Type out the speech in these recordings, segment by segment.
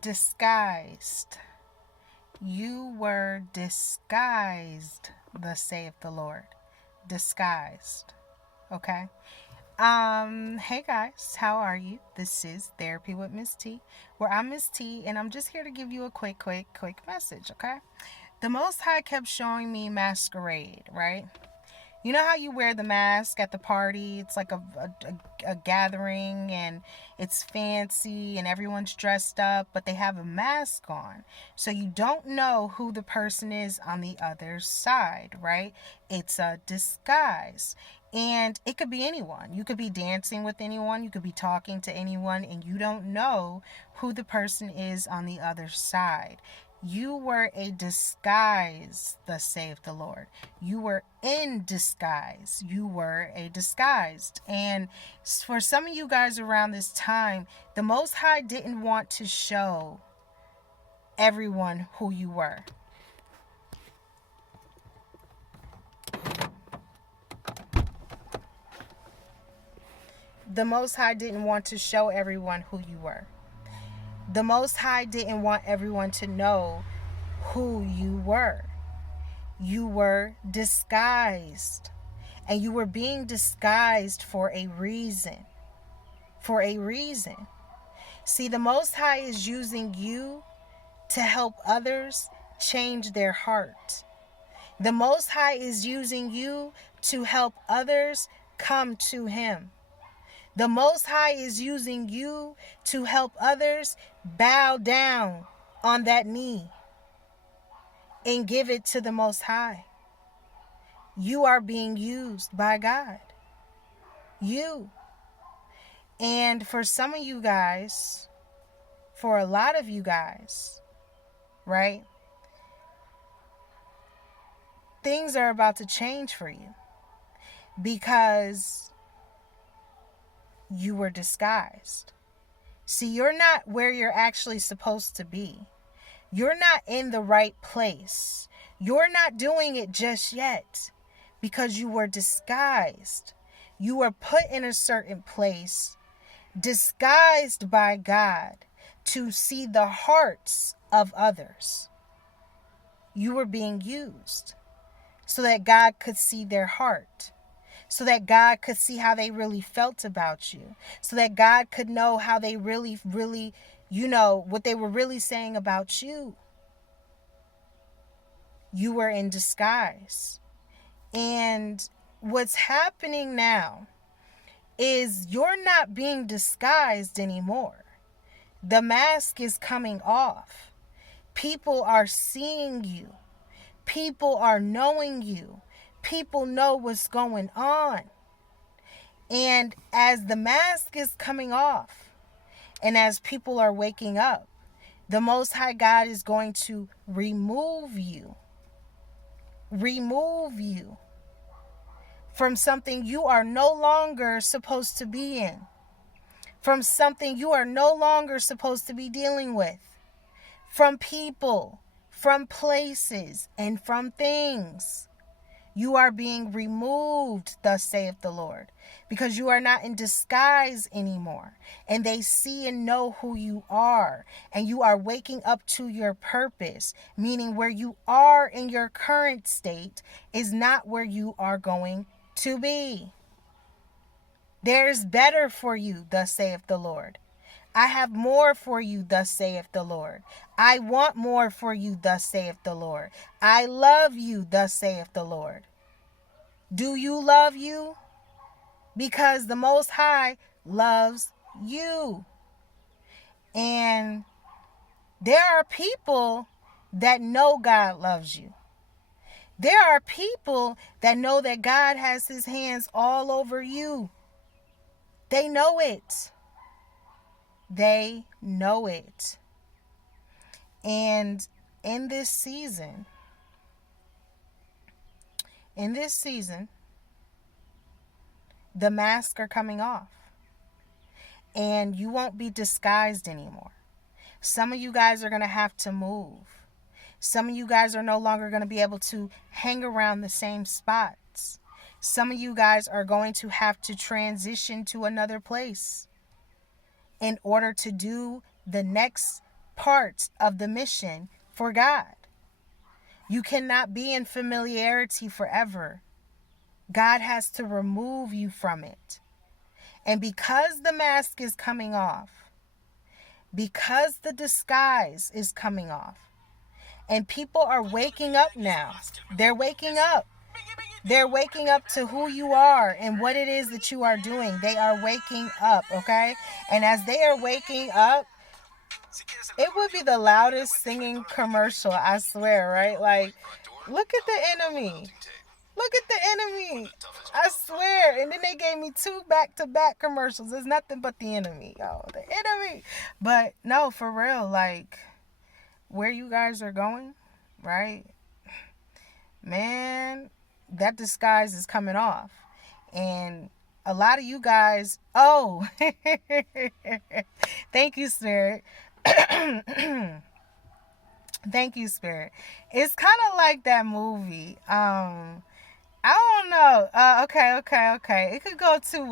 disguised. You were disguised, thus saith the Lord. Disguised. Okay? Hey guys, how are you? This is Therapy with Miss T, where I'm Miss T, and I'm just here to give you a quick message, okay? The Most High kept showing me masquerade, right? You know how you wear the mask at the party? It's like a gathering and it's fancy and everyone's dressed up, but they have a mask on. So you don't know who the person is on the other side, right? It's a disguise. And it could be anyone. You could be dancing with anyone. You could be talking to anyone, and you don't know who the person is on the other side. You were a disguise, thus saith the Lord. You were in disguise. You were a disguised. And for some of you guys around this time, the Most High didn't want to show everyone who you were. The Most High didn't want to show everyone who you were. The Most High didn't want everyone to know who you were. You were disguised. And you were being disguised for a reason. For a reason. See, the Most High is using you to help others change their heart. The Most High is using you to help others come to Him. The Most High is using you to help others bow down on that knee and give it to the Most High. You are being used by God. You. And for some of you guys, for a lot of you guys, right? Things are about to change for you because you were disguised. See, you're not where you're actually supposed to be. You're not in the right place. You're not doing it just yet because you were disguised. You were put in a certain place, disguised by God to see the hearts of others. You were being used so that God could see their heart. So that God could see how they really felt about you. So that God could know how they really, what they were really saying about you. You were in disguise. And what's happening now is you're not being disguised anymore. The mask is coming off. People are seeing you. People are knowing you. People know what's going on. And as the mask is coming off, and as people are waking up, the Most High God is going to remove you. Remove you from something you are no longer supposed to be in. From something you are no longer supposed to be dealing with. From people, from places, and from things. You are being removed, thus saith the Lord, because you are not in disguise anymore. And they see and know who you are. And you are waking up to your purpose, meaning where you are in your current state is not where you are going to be. There's better for you, thus saith the Lord. I have more for you, thus saith the Lord. I want more for you, thus saith the Lord. I love you, thus saith the Lord. Do you love you? Because the Most High loves you. And there are people that know God loves you. There are people that know that God has His hands all over you. They know it. They know it. And in this season, the masks are coming off. And you won't be disguised anymore. Some of you guys are going to have to move. Some of you guys are no longer going to be able to hang around the same spots. Some of you guys are going to have to transition to another place in order to do the next part of the mission for God. You cannot be in familiarity forever. God has to remove you from it. And because the mask is coming off, because the disguise is coming off, and people are waking up now. They're waking up. They're waking up to who you are and what it is that you are doing. They are waking up, okay? And as they are waking up, it would be the loudest singing commercial, I swear, right? Like, look at the enemy. Look at the enemy. I swear. And then they gave me 2 back-to-back commercials. It's nothing but the enemy. Oh, the enemy. But no, for real, like, where you guys are going, right? Man, that disguise is coming off. And a lot of you guys, oh, thank you, Spirit. Thank you, Spirit. It's kind of like that movie. I don't know. Okay. It could go 2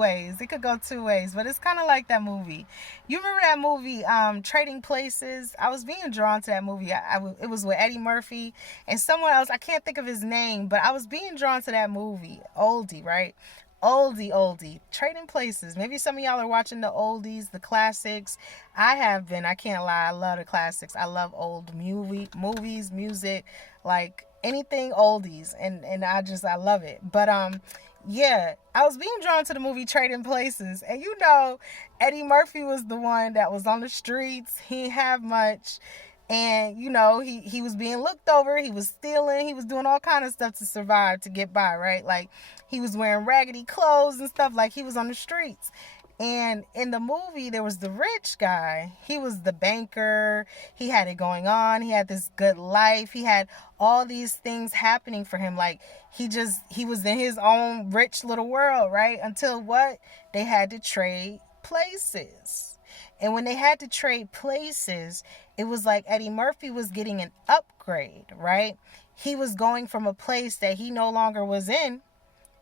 ways. But it's kind of like that movie. You remember that movie, Trading Places? I was being drawn to that movie. It was with Eddie Murphy and someone else. I can't think of his name, but I was being drawn to that movie. Oldie, right? Oldie. Trading Places. Maybe some of y'all are watching the oldies, the classics. I have been. I can't lie. I love the classics. I love old movies, music, like anything oldies, and I love it. But yeah, I was being drawn to the movie Trading Places, and Eddie Murphy was the one that was on the streets. He didn't have much, and he was being looked over. He was stealing. He was doing all kind of stuff to survive, to get by, right? Like, he was wearing raggedy clothes and stuff, like he was on the streets. And in the movie, there was the rich guy. He was the banker. He had it going on. He had this good life. He had all these things happening for him. Like, he was in his own rich little world, right? Until what? They had to trade places. And when they had to trade places, it was like Eddie Murphy was getting an upgrade, right? He was going from a place that he no longer was in,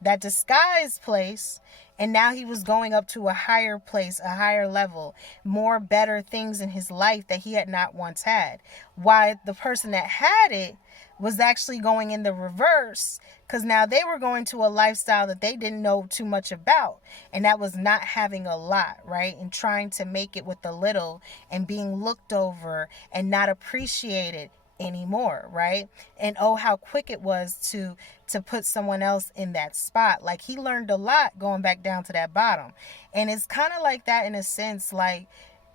that disguised place, and now he was going up to a higher place, a higher level, more better things in his life that he had not once had. Why the person that had it was actually going in the reverse, because now they were going to a lifestyle that they didn't know too much about, and that was not having a lot, right? And trying to make it with a little, and being looked over and not appreciated anymore, right? And oh, how quick it was to put someone else in that spot. Like, he learned a lot going back down to that bottom. And it's kind of like that in a sense. Like,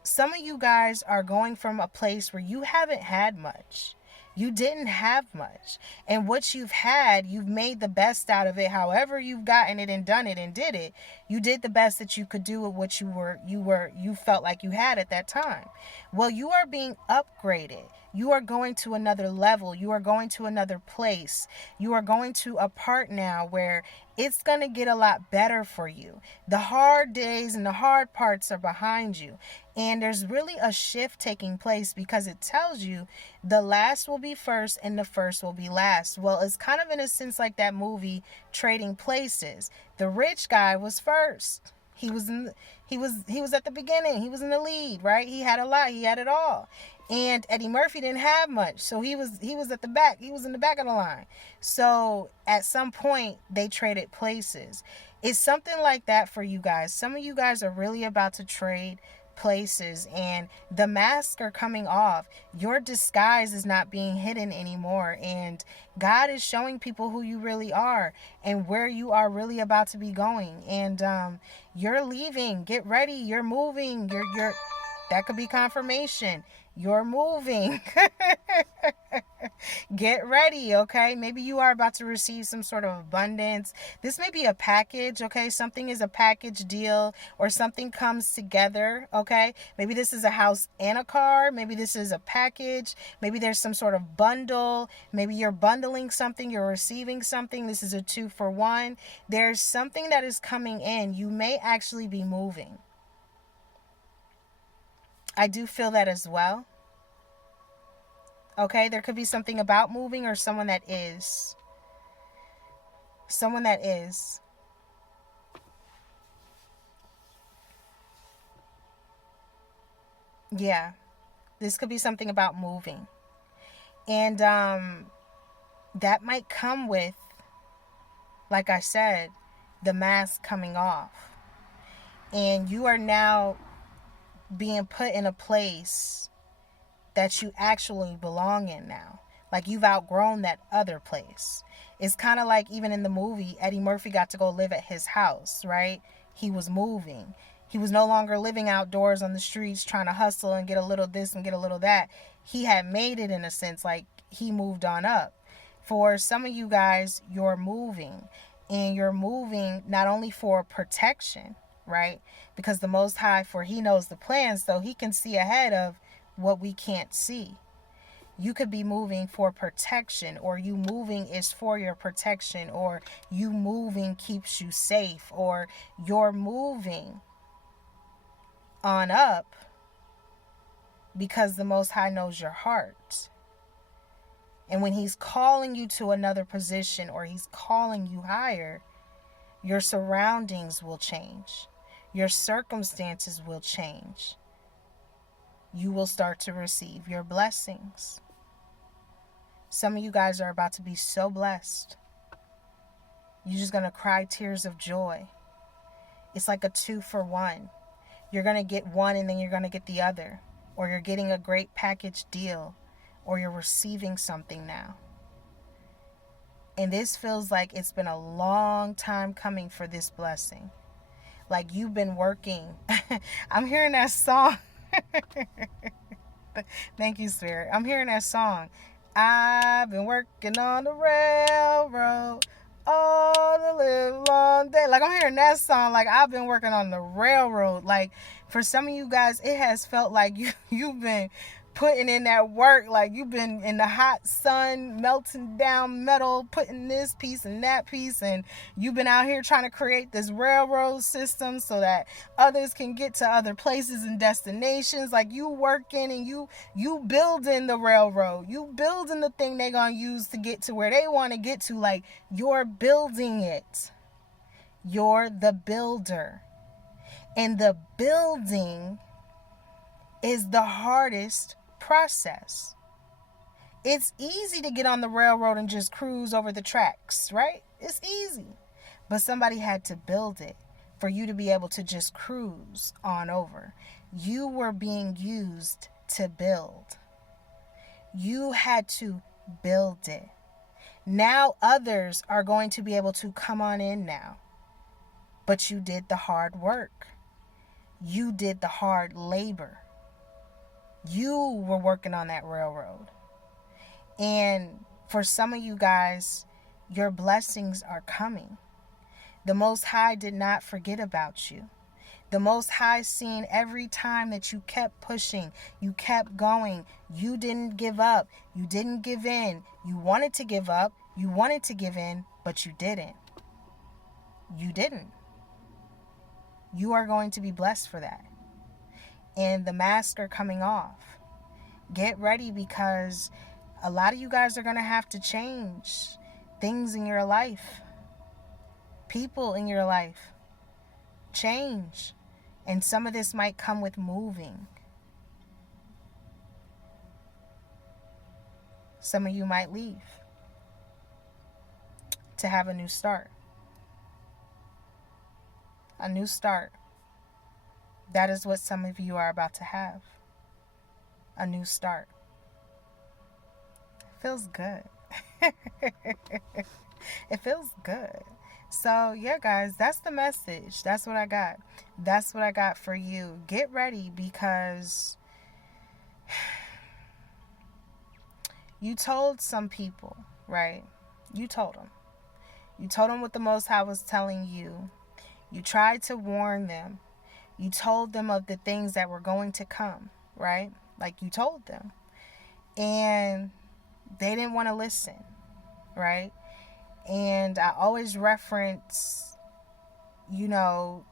some of you guys are going from a place where you haven't had much. You didn't have much. And what you've had, you've made the best out of it. However you've gotten it and done it and did it, you did the best that you could do with what you felt like you had at that time. Well, you are being upgraded. You are going to another level. You are going to another place. You are going to a part now where it's going to get a lot better for you. The hard days and the hard parts are behind you. And there's really a shift taking place, because it tells you the last will be first and the first will be last. Well, it's kind of in a sense like that movie Trading Places. The rich guy was first. He was at the beginning. He was in the lead, right? He had a lot. He had it all. And Eddie Murphy didn't have much, so he was at the back. He was in the back of the line. So at some point, they traded places. It's something like that for you guys. Some of you guys are really about to trade places, and the masks are coming off. Your disguise is not being hidden anymore, and God is showing people who you really are and where you are really about to be going. And you're leaving. Get ready. You're moving. You're that could be confirmation. You're moving. Get ready, okay? Maybe you are about to receive some sort of abundance. This may be a package, okay? Something is a package deal, or something comes together, okay? Maybe this is a house and a car. Maybe this is a package. Maybe there's some sort of bundle. Maybe you're bundling something. You're receiving something. This is a 2-for-1. There's something that is coming in. You may actually be moving. I do feel that as well. Okay, there could be something about moving, or someone that is. Someone that is. Yeah. This could be something about moving. And that might come with, like I said, the mask coming off. And you are now being put in a place that you actually belong in now. Like, you've outgrown that other place. It's kind of like, even in the movie, Eddie Murphy got to go live at his house, right? He was moving. He was no longer living outdoors on the streets trying to hustle and get a little this and get a little that. He had made it, in a sense, like he moved on up. For some of you guys, you're moving. And you're moving not only for protection, right? Because the Most High, for he knows the plans, so he can see ahead of what we can't see. You could be moving for protection, or you moving is for your protection, or you moving keeps you safe, or you're moving on up because the Most High knows your heart. And when he's calling you to another position, or he's calling you higher, your surroundings will change. Your circumstances will change. You will start to receive your blessings. Some of you guys are about to be so blessed. You're just going to cry tears of joy. It's like a 2-for-1. You're going to get one and then you're going to get the other. Or you're getting a great package deal. Or you're receiving something now. And this feels like it's been a long time coming for this blessing. Like, you've been working. I'm hearing that song. Thank you, Spirit. I'm hearing that song. I've been working on the railroad all the live long day. Like, I'm hearing that song. Like, I've been working on the railroad. Like, for some of you guys, it has felt like you've been putting in that work. Like, you've been in the hot sun melting down metal, putting this piece and that piece, and you've been out here trying to create this railroad system so that others can get to other places and destinations. Like, you working and you building the railroad, you building the thing they're gonna use to get to where they want to get to. Like, you're building it. You're the builder, and the building is the hardest process. It's easy to get on the railroad and just cruise over the tracks, right? It's easy. But somebody had to build it for you to be able to just cruise on over. You were being used to build. You had to build it. Now others are going to be able to come on in now. But you did the hard work. You did the hard labor. You were working on that railroad. And for some of you guys, your blessings are coming. The Most High did not forget about you. The Most High seen every time that you kept pushing, you kept going, you didn't give up, you didn't give in. You wanted to give up, you wanted to give in, but you didn't. You didn't. You are going to be blessed for that. And the masks are coming off. Get ready, because a lot of you guys are going to have to change things in your life. People in your life. Change. And some of this might come with moving. Some of you might leave to have a new start. A new start. That is what some of you are about to have. A new start. Feels good. It feels good. So, yeah, guys, that's the message. That's what I got. That's what I got for you. Get ready, because you told some people, right? You told them. You told them what the Most High was telling you. You tried to warn them. You told them of the things that were going to come, right? Like, you told them. And they didn't want to listen, right? And I always reference, 2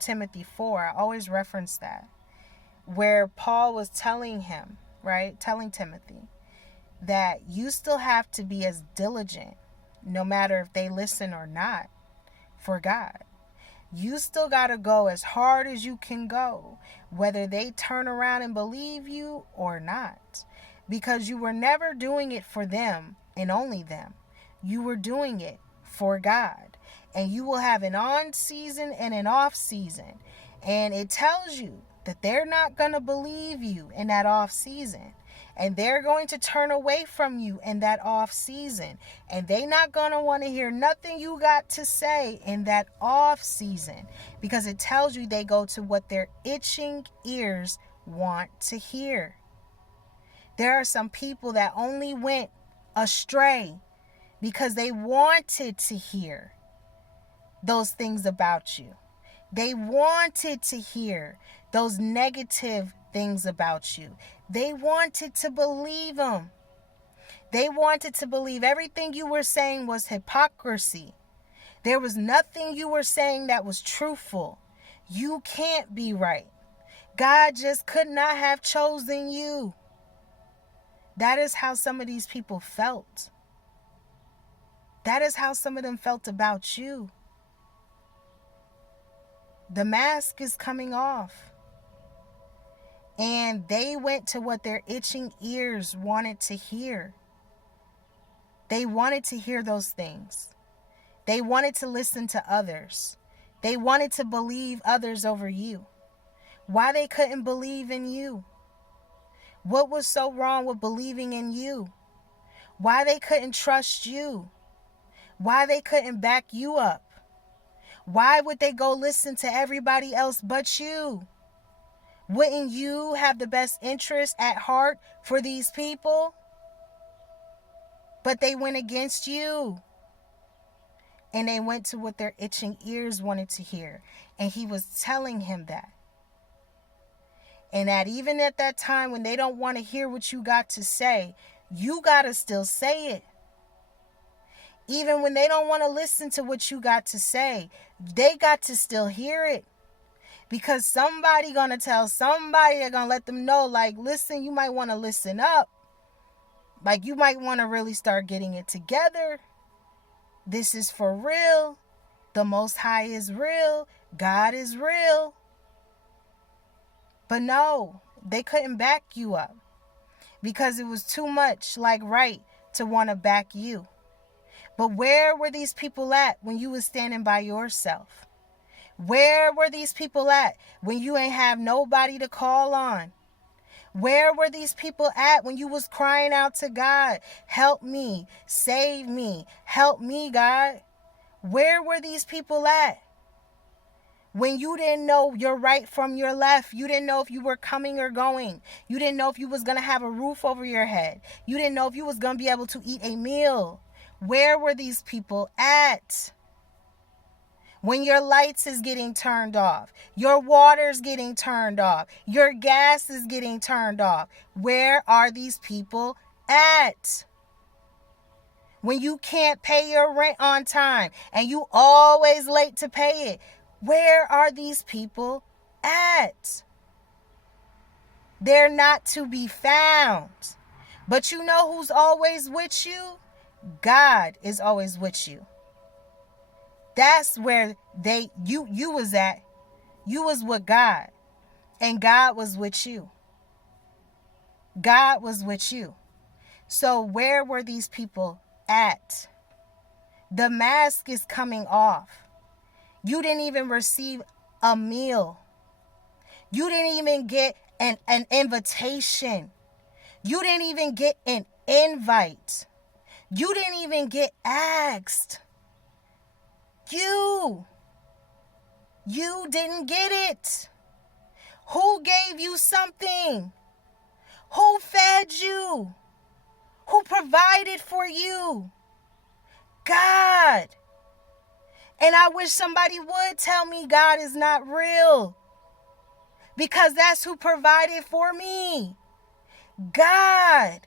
Timothy 4. I always reference that. Where Paul was telling him, right? Telling Timothy that you still have to be as diligent, no matter if they listen or not, for God. You still got to go as hard as you can go, whether they turn around and believe you or not. Because you were never doing it for them and only them. You were doing it for God. And you will have an on season and an off season. And it tells you that they're not going to believe you in that off season. And they're going to turn away from you in that off season. And they're not going to want to hear nothing you got to say in that off season. Because it tells you they go to what their itching ears want to hear. There are some people that only went astray because they wanted to hear those things about you. They wanted to hear those negative things about you. They wanted to believe them. They wanted to believe everything you were saying was hypocrisy. There was nothing you were saying that was truthful. You can't be right. God just could not have chosen you. That is how some of these people felt. That is how some of them felt about you. The mask is coming off. And they went to what their itching ears wanted to hear. They wanted to hear those things. They wanted to listen to others. They wanted to believe others over you. Why they couldn't believe in you? What was so wrong with believing in you? Why they couldn't trust you? Why they couldn't back you up? Why would they go listen to everybody else but you? Wouldn't you have the best interest at heart for these people? But they went against you. And they went to what their itching ears wanted to hear. And he was telling him that. And that even at that time when they don't want to hear what you got to say, you got to still say it. Even when they don't want to listen to what you got to say, they got to still hear it. Because somebody going to tell somebody, they're going to let them know, like, listen, you might want to listen up. Like, you might want to really start getting it together. This is for real. The Most High is real. God is real. But no, they couldn't back you up. Because it was too much like right to want to back you. But where were these people at when you was standing by yourself? Where were these people at when you ain't have nobody to call on? Where were these people at when you was crying out to God? Help me, save me, help me, God. Where were these people at? When you didn't know your right from your left, you didn't know if you were coming or going. You didn't know if you was going to have a roof over your head. You didn't know if you was going to be able to eat a meal. Where were these people at? When your lights is getting turned off, your water's getting turned off, your gas is getting turned off. Where are these people at? When you can't pay your rent on time and you always late to pay it, where are these people at? They're not to be found. But you know who's always with you? God is always with you. That's where you was at. You was with God. And God was with you. God was with you. So where were these people at? The mask is coming off. You didn't even receive a meal. You didn't even get an invitation. You didn't even get an invite. You didn't even get asked. You didn't get it. Who gave you something? Who fed you? Who provided for you? God. And I wish somebody would tell me God is not real. Because that's who provided for me. God.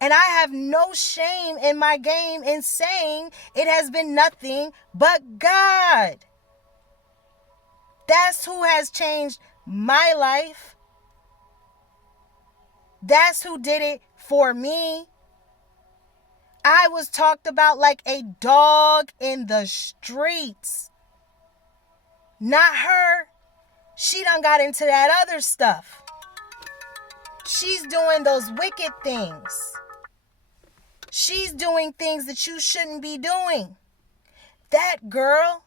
And I have no shame in my game in saying it has been nothing but God. That's who has changed my life. That's who did it for me. I was talked about like a dog in the streets. Not her. She done got into that other stuff. She's doing those wicked things. She's doing things that you shouldn't be doing. That girl,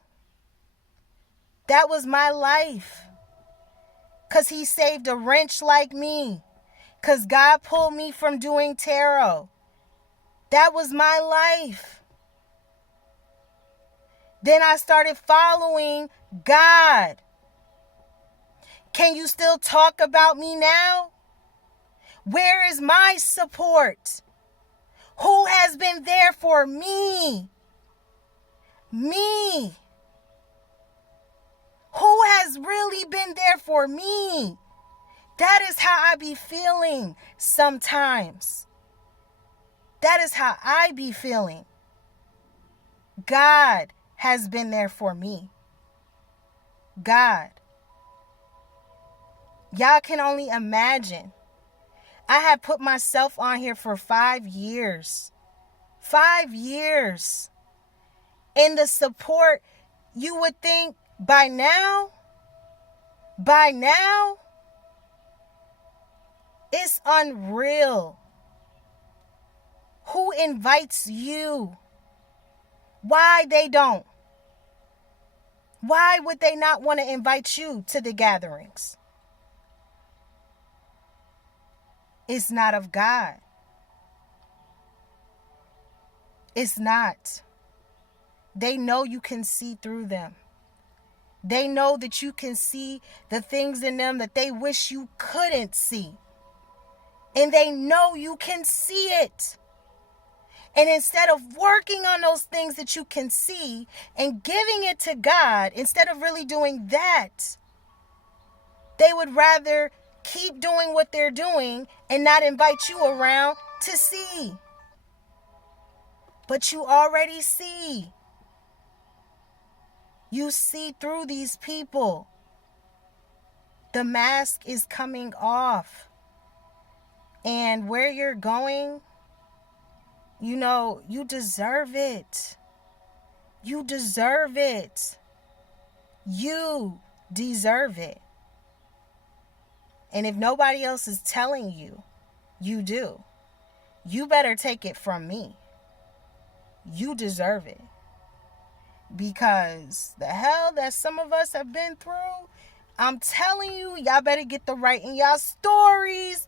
that was my life. Because he saved a wrench like me. Because God pulled me from doing tarot. That was my life. Then I started following God. Can you still talk about me now? Where is my support? Who has been there for me? Me. Who has really been there for me? That is how I be feeling sometimes. That is how I be feeling. God has been there for me. God. Y'all can only imagine. I had put myself on here for 5 years. 5 years. And the support, you would think by now, it's unreal. Who invites you? Why they don't? Why would they not want to invite you to the gatherings? It's not of God. It's not. They know you can see through them. They know that you can see the things in them that they wish you couldn't see. And they know you can see it. And instead of working on those things that you can see and giving it to God, instead of really doing that, they would rather keep doing what they're doing and not invite you around to see. But you already see. You see through these people. The mask is coming off. And where you're going, you know, you deserve it. You deserve it. You deserve it. And if nobody else is telling you, you do. You better take it from me. You deserve it. Because the hell that some of us have been through, I'm telling you, y'all better get the right in y'all stories.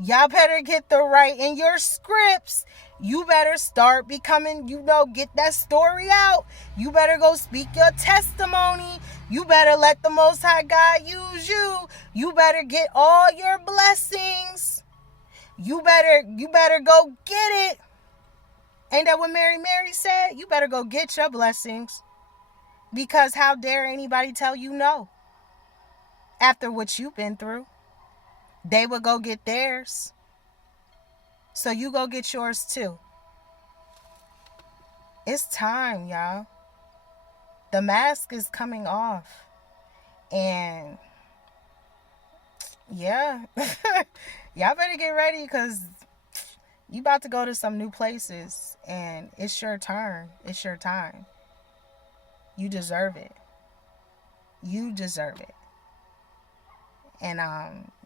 Y'all better get the right in your scripts. You better start becoming, get that story out. You better go speak your testimony. You better let the Most High God use you. You better get all your blessings. You better go get it. Ain't that what Mary said? You better go get your blessings. Because how dare anybody tell you no? After what you've been through. They would go get theirs. So you go get yours too. It's time, y'all. The mask is coming off. And yeah. Y'all better get ready because you about to go to some new places. And it's your turn. It's your time. You deserve it. You deserve it. And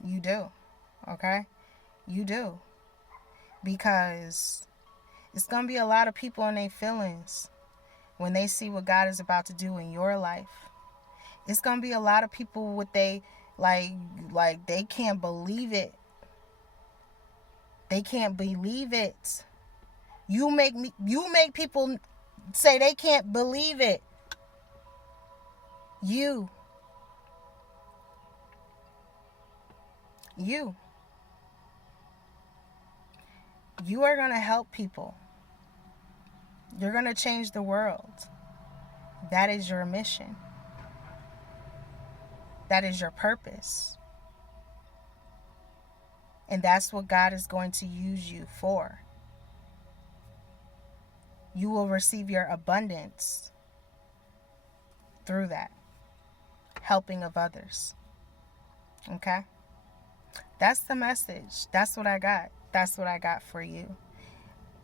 you do. Okay? You do. Because it's going to be a lot of people in their feelings when they see what God is about to do in your life. It's going to be a lot of people with they like they can't believe it. They can't believe it. You make people say they can't believe it. You are going to help people. You're going to change the world. That is your mission. That is your purpose. And that's what God is going to use you for. You will receive your abundance through that. Helping of others. Okay? That's the message. That's what I got. That's what I got for you.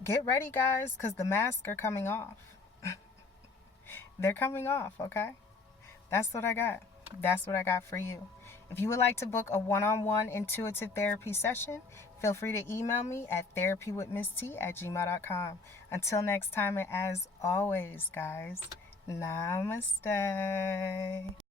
Get ready, guys, because the masks are coming off. They're coming off, okay? That's what I got. That's what I got for you. If you would like to book a one-on-one intuitive therapy session, feel free to email me at therapywithmisstee@gmail.com. Until next time, and as always, guys, namaste.